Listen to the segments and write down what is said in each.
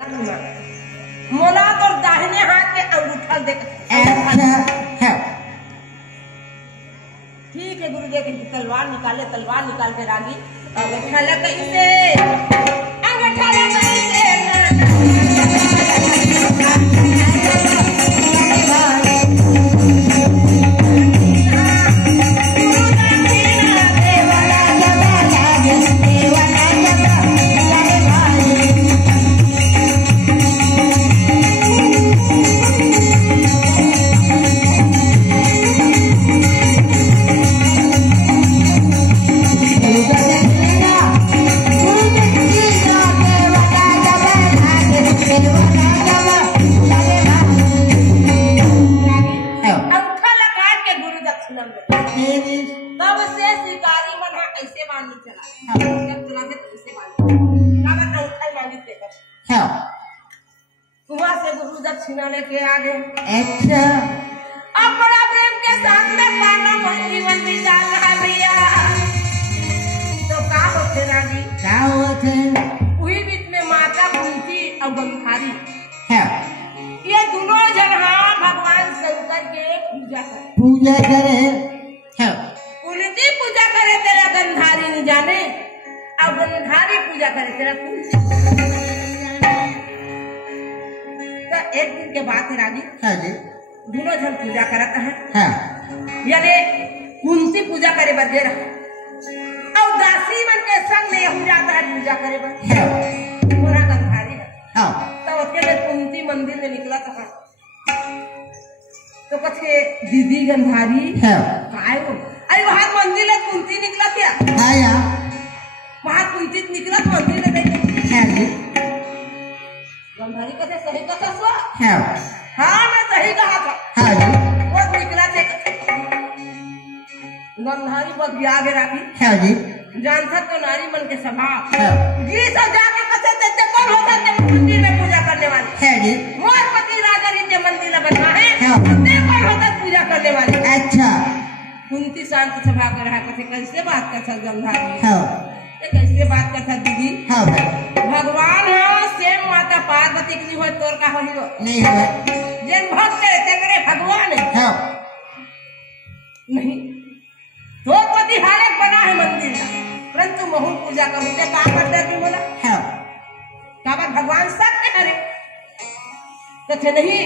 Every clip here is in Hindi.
मोला तो दाहिने हाथ के अंगूठा देख। ठीक है गुरु देख तलवार निकाले, तलवार निकाल के रागी अंगूठा लगा कैसे, अंगूठा लगा कैसे तब से शिकारी मन ऐसे बांधी चला, जब चला से ऐसे बांधी वहां से गुरु दक्षिणा लेके आ गए। अच्छा अब बड़ा प्रेम के साथ में पाना मन जीवन बिता रहा भैया, तो का होते रागी क्या हुआ थे? वही बीच में माता कुंती और गंधारी ये दोनों जन भगवान शंकर के पूजा करे कुंती पूजा करे तेरा गंधारी नहीं जाने, अब गंधारी पूजा करे तेरा कुंती। तो एक दिन के बाद राजी दोनों जन पूजा करता है, यानी कुंती पूजा करे बदे रहा और दासी मन के संग में हो जाता है पूजा करे बदे पूरा गंधारी है। तो अकेले कुंती मंदिर में निकला था तो कथे दीदी गंधारी काय हो अरे वहां मंदिर में कुंती निकला क्या? वहां कुंती निकला मंदिर में गंधारी कथे सही कथा सो हाँ मैं सही कहा था वो निकला थे गंधारी बहुत आगे राखी जानता तो नारी मन के स्वभाव जी सब जाके कथे देते कौन होता है मंदिर में पूजा करने वाले मोर पति राजा जी मंदिर बनवा है कौन होता पूजा करने वाले। अच्छा कुंती शांत सभा कर रहा कथे कैसे बात कर सकता गंधारी कैसे बात कर सकता दीदी भगवान हो सेम माता पार्वती की हो तोर का हो नहीं है जन भक्त करे भगवान है नहीं तो पति हारे बना है मंदिर का परंतु महू पूजा करूँ का करता भी बोला काबर भगवान सब करे कथे नहीं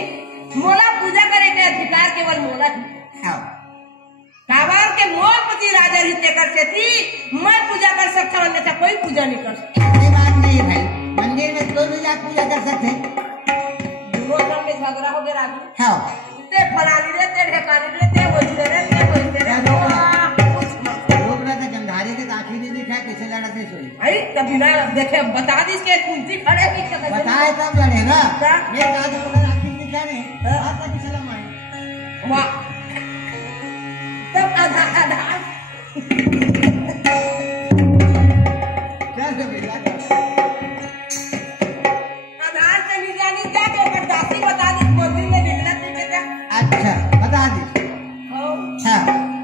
मोला पूजा करे के अधिकार केवल मोला ही काबर के मोर पति राजा हित्य करते थी मैं पूजा कर सकता हूँ अन्यथा कोई पूजा नहीं कर सकता। ऐसी बात नहीं भाई मंदिर में कोई भी जाकर पूजा कर सकते दोनों में झगड़ा हो गया राजू ते फलानी रे ते ढेकानी रे ते बोलते रे ते बोलते रे लोग रहा था गंधारी के आँखी नहीं दिखा कैसे लड़ते सोई भाई तभी ना देखे बता दी इसके कुंती खड़े की बताए तब लड़ेगा ये कहा तो बोला आँखी दिखा नहीं आपका किसे लमाए वाह तब आधार आधार से मिलानी जाके अगर दासी बता दी मंदिर में निकला थी बेटा। अच्छा बता दी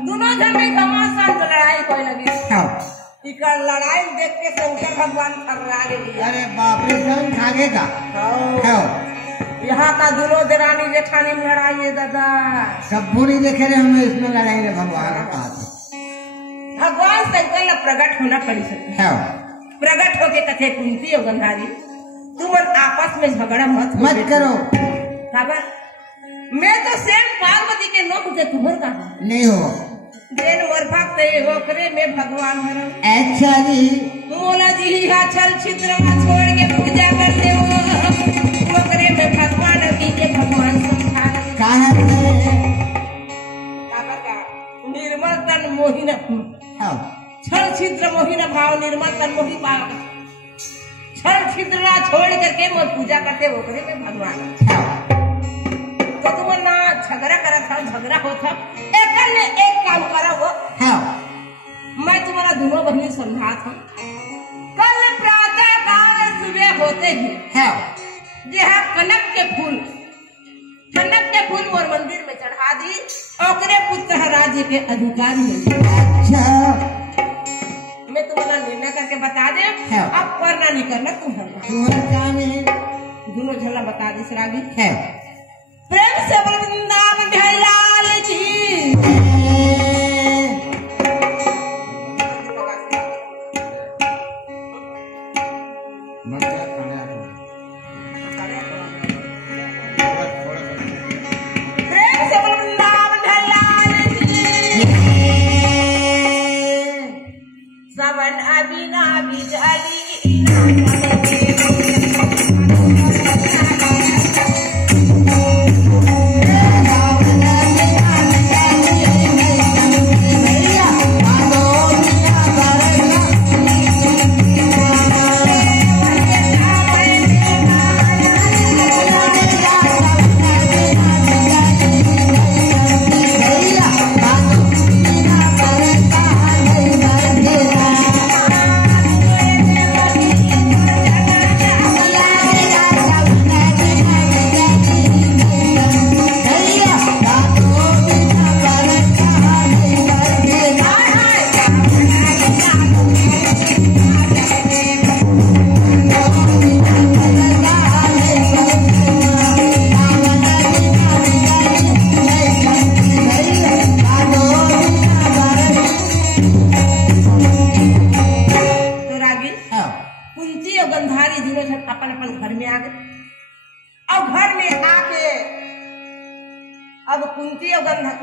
दोनों जन में घमासान लड़ाई कोई लगी इकर लड़ाई देख के शंकर भगवान थर्रा गए। अरे बाप रे कौन भागेगा यहाँ का दोनों देरानी जेठानी में लड़ाई है दादा सब बुरी देखे रहे हमें इसमें लड़ाई रे भगवान भगवान शंकर ला प्रकट होना पड़ी सकता प्रकट होके कथे कुंती और गंधारी तुम आपस में झगड़ा मत करो खबर मैं तो सेम पार्वती के लोग मुझे तुम्हारे का नहीं हो देन मोर भक्त होकरे में भगवान हरम। अच्छा जी मोला जी हा छल छिद्र छोड़ के पूजा करते हो होकरे में भगवान की के भगवान संसार कहा का निर्मल तन मोहिन छल छिद्र मोहिन भाव निर्मल तन मोहि भाव छल छिद्र छोड़ करके मोर पूजा करते होकरे में भगवान तो तुम ना झगड़ा करा था झगड़ा हो था एक काम करा वो मैं तुम्हारा दोनों बहनी समझा था कल प्रातः काल सुबह होते ही जहाँ कनक के फूल मोर मंदिर में चढ़ा दी ओकरे पुत्र राज्य के अधिकारी मैं तुम्हारा निर्णय करके बता दे अब करना नहीं करना तुम्हारा बता दी सरागी है प्रेम से बोल वृंदावन बिहारी लाल जी प्रेम से बोल वृंदावन बिहारी लाल जी सवन अबिना बिजली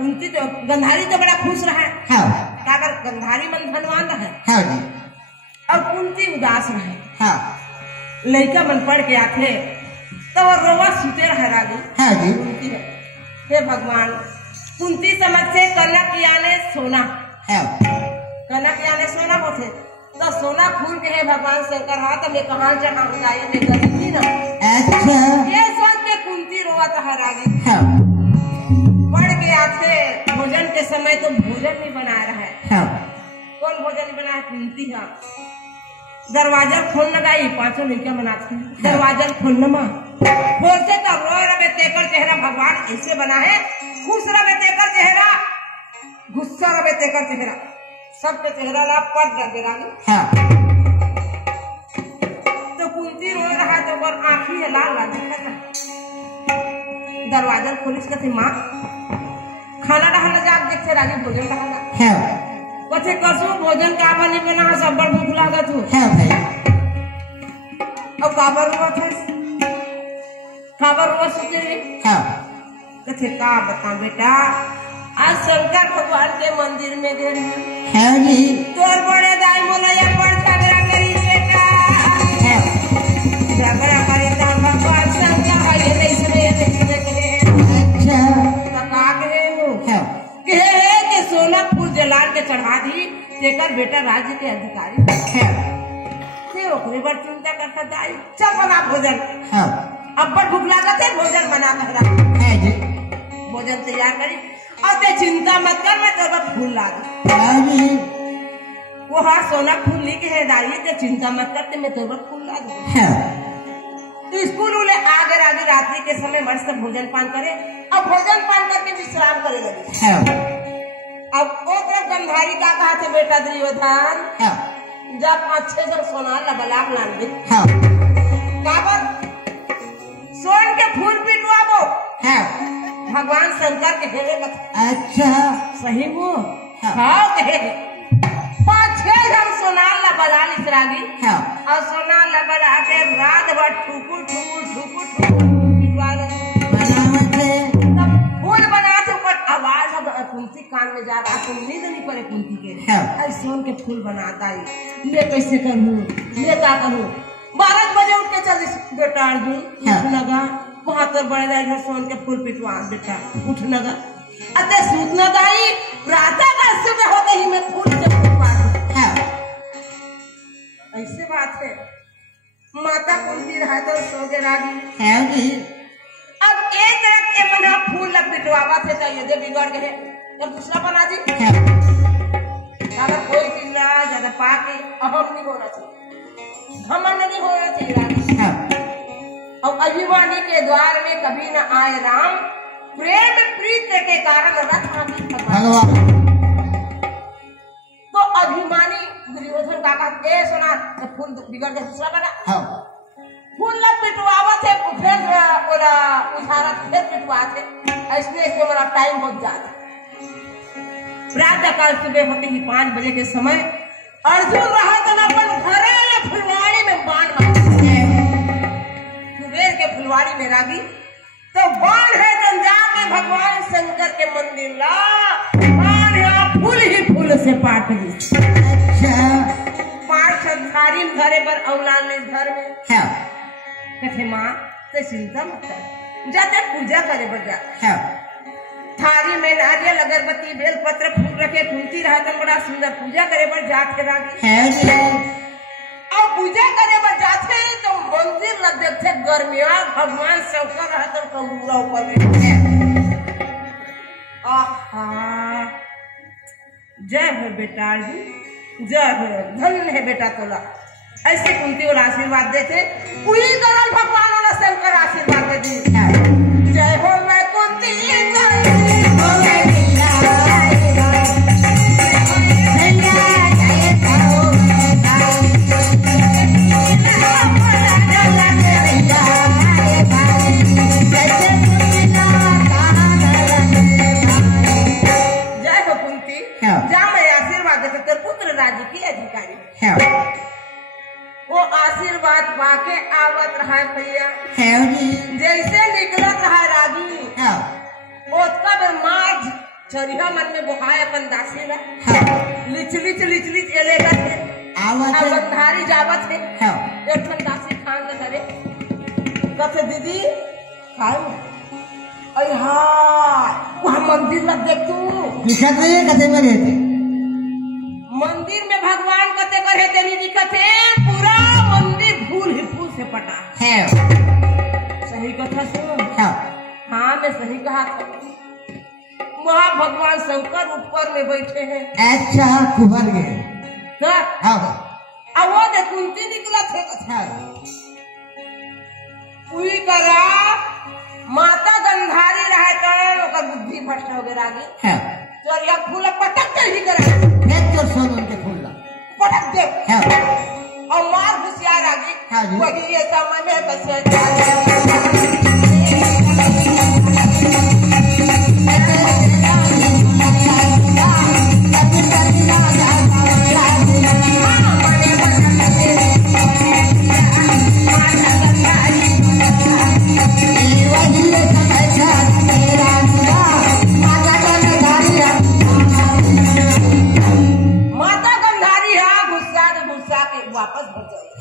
कुंती तो गंधारी तो बड़ा खुश रहा हाँ काकर गंधारी मन धनवान रहा हाँ जी और कुंती उदास रहे हाँ लड़का मन पढ़ के आते तो वो रोवा सुते रहे राजू हाँ जी कुंती है हे भगवान कुंती समझ से कनक याने सोना हाँ कनक याने सोना होते तो सोना फूल के है भगवान शंकर हाथ में कहाँ जहाँ उदाये में गरीबी ना अच्छा ये सोच के कुंती रोवा था राजू हाँ पढ़ के आते भोजन के समय तो भोजन नहीं बना रहा है हाँ कौन भोजन बनाया कुंती है दरवाजा खोल लगाई पांचों लड़कियां बनाती दरवाजा खोलना माँ बोलते तो रो रहे तेकर चेहरा भगवान ऐसे बना है खुश रहे तेकर चेहरा गुस्सा रहे तेकर चेहरा सबके चेहरा ला पट दे रानी हाँ तो कुंती रो रहा तो और आँखी है लाल लाल दिखा दरवाजा खोलिस कहते माँ खाना डालना जाग देखते रानी भोजन डालना हाँ कथे कसो भोजन का बनी बना सब बड़ भूख लागत हो हाँ भाई और काबर हुआ थे काबर हुआ सुते हाँ कथे का बता बेटा आज शंकर भगवान के मंदिर में गए हाँ जी तोर बड़े दाई मोलैया पर झगड़ा करी बेटा झगड़ा करी तो भगवान शंकर है इसमें के अच्छा तो का कहे हो हाँ के सोना फूल जलाल के चढ़ा दी तेकर बेटा राज्य के अधिकारी हाँ से ओकरे पर चिंता करता दाई चल बना भोजन हाँ अब बड़ भूख लागत है भोजन बना कर हाँ जी भोजन तैयार करी और ते चिंता मत कर मैं तेरे पर फूल ला दूं हाँ जी वो हर सोना फूल लेके है दाई ते चिंता मत करते मैं तेरे पर फूल ला दूं हाँ तो स्कूल वाले आगे आगे रात्रि के समय मस्त भोजन पान करे और भोजन पान करके विश्राम करे लगे हाँ अब ओ तरफ गंधारी का कहा थे बेटा दुर्योधन हाँ जब अच्छे से सोना लबलाब लान दे हाँ काबर सोन के फूल पिटवाबो हाँ भगवान शंकर के हेरे लग अच्छा सही वो हाँ। हाँ कहे 5-6 हम सोना लबला लिसरागी हाँ और सोना लबला के रात भर ठुकुर पिटवा ले बनावट है तब फूल बनाते ऊपर आवाज अब कुंती कान में जा रहा तो नींद नहीं पड़े कुंती के हाँ। ऐसे सोन के फूल बनाता है ले कैसे करूँ ले क्या करूँ 12 बजे उठ के चल बेटा अर्जुन हाँ। उठ लगा वहां तो बड़े दाई सोन के फूल पिटवा बेटा उठ लगा अतः सूतना दाई प्रातः काल सुबह होते ही मैं फूल के पिटवा हाँ ऐसे बात है माता कुंती रहा तो सो के रागी हाँ जी अब एक तरफ के मना फूल ला पिटवावा थे तो ये बिगड़ गए और दूसरा बना जी हाँ अगर कोई चीज ज्यादा पाके अहम नहीं होना चाहिए घमंड नहीं होना चाहिए रानी हाँ और अभिमानी के द्वार में कभी न आए राम प्रेम प्रीत के कारण रथ हाथी भगवान भगवान तो अभिमानी दुर्योधन काका ए सुना तो फूल बिगड़ के दूसरा बना हाँ फूल ला पिटवावा थे फिर बात है, ऐसे ऐसे हमारा टाइम बहुत ज्यादा। प्रातः काल सुबह होते ही 5 बजे के समय अर्जुन रहा तो अपन घरे फुलवाड़ी में बाण कुबेर के फुलवाड़ी में रागी तो बाण है तो जाके भगवान शंकर के मंदिर ला बाण है फूल ही फूल से पाट दी। अच्छा 5 थारी घरे पर औलाद ने घर में हाँ कथे माँ तो चिंता मत कर, जाते पूजा करे पर जा। हाँ थारी में नारियल अगरबत्ती बेल पत्र फूल रखे कुंती रहा तो बड़ा सुंदर पूजा करे पर जाते रागी और पूजा करे पर जाते तो मंदिर लग देखते गर्मिया भगवान शंकर रहा तो कंगूरा ऊपर बैठे। आहा जय हो बेटा जी, जय हो, धन्य है बेटा तोला। ऐसे कुंती और आशीर्वाद देते पूरी करल भगवान और शंकर आशीर्वाद दे दी। जय हो मैं कुंती आशीर्वाद पाके आवत रहा भैया। जैसे निकलत रहा रागी ओतका बेर माँ चरिया मन में बुहाए अपन दासी ला लिच लिच लिच लिच एलेगा थे बंधारी जावत है एक ठन दासी खान के घरे कथे दीदी खाओ अरे हाँ वहाँ मंदिर लग देख तू दिखत रही है कथे में रहते मंदिर में भगवान कते करे तेनी दिखत है पूरा मंदिर फूल ही फूल से पटा है। सही कथा सुनो। हाँ मैं सही कहा था, वहाँ भगवान शंकर ऊपर में बैठे हैं। अच्छा कुबर गए अब वो दे कुंती निकला थे कथा पूरी करा माता गंधारी रहे तो बुद्धि भ्रष्ट हो गए रागी चोरिया फूल पटक ही करे उनके फूल पटक दे और मार घुसियार आगे वही ये समय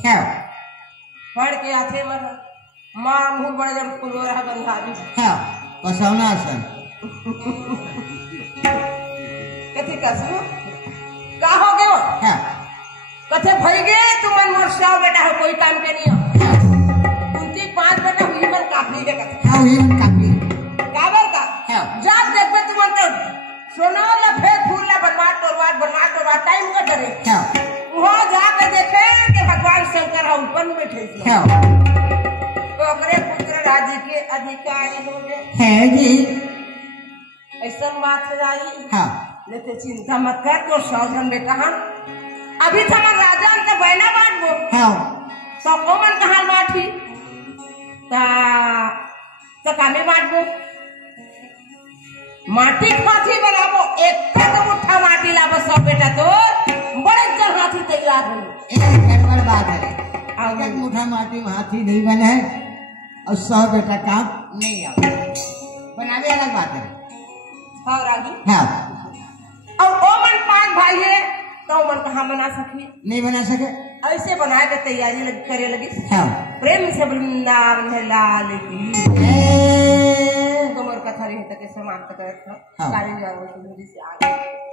है पढ़ के आते मन मार मुंह बड़े जब फूल रहा गंधारी पसौना सन कथी कसो का हो गयो कथे भई गे तुम मन मोर सौ बेटा हो कोई काम के नहीं हो कुंती 5 बेटा हुई मन काफी रे कथे हुई मन काफी काबर का जब देखबे तुम तो सोना ला फेर फूल ला बनवा टाइम का डरे वहां जाके देखे कि भगवान शंकर ऊपर में बैठे तो अपने पुत्र राज्य के अधिकारी हो गए है जी। ऐसा बात है राजी लेते चिंता मत कर तो सावधान बेटा हम अभी तो हम राजा तो बहना बांट वो तो कौन कहाँ बांटी तो कामे बांट वो माटी खाती बनाबो एक मुठ्ठा माटी लाबो सब बेटा तो बड़े जल हाथी तैयार हो। एक गड़बड़ बात है एक मुठ्ठा माटी में हाथी नहीं बने और 100 बेटा काम नहीं आवे बनावे अलग बात है और आगे और ओ मन 5 भाई है तो मन कहाँ बना सकी नहीं बना सके ऐसे बनाए के तैयारी करे लगी प्रेम से वृंदावन है लाल की कमर कथा रही तक समाप्त करत था काली जाओ से आगे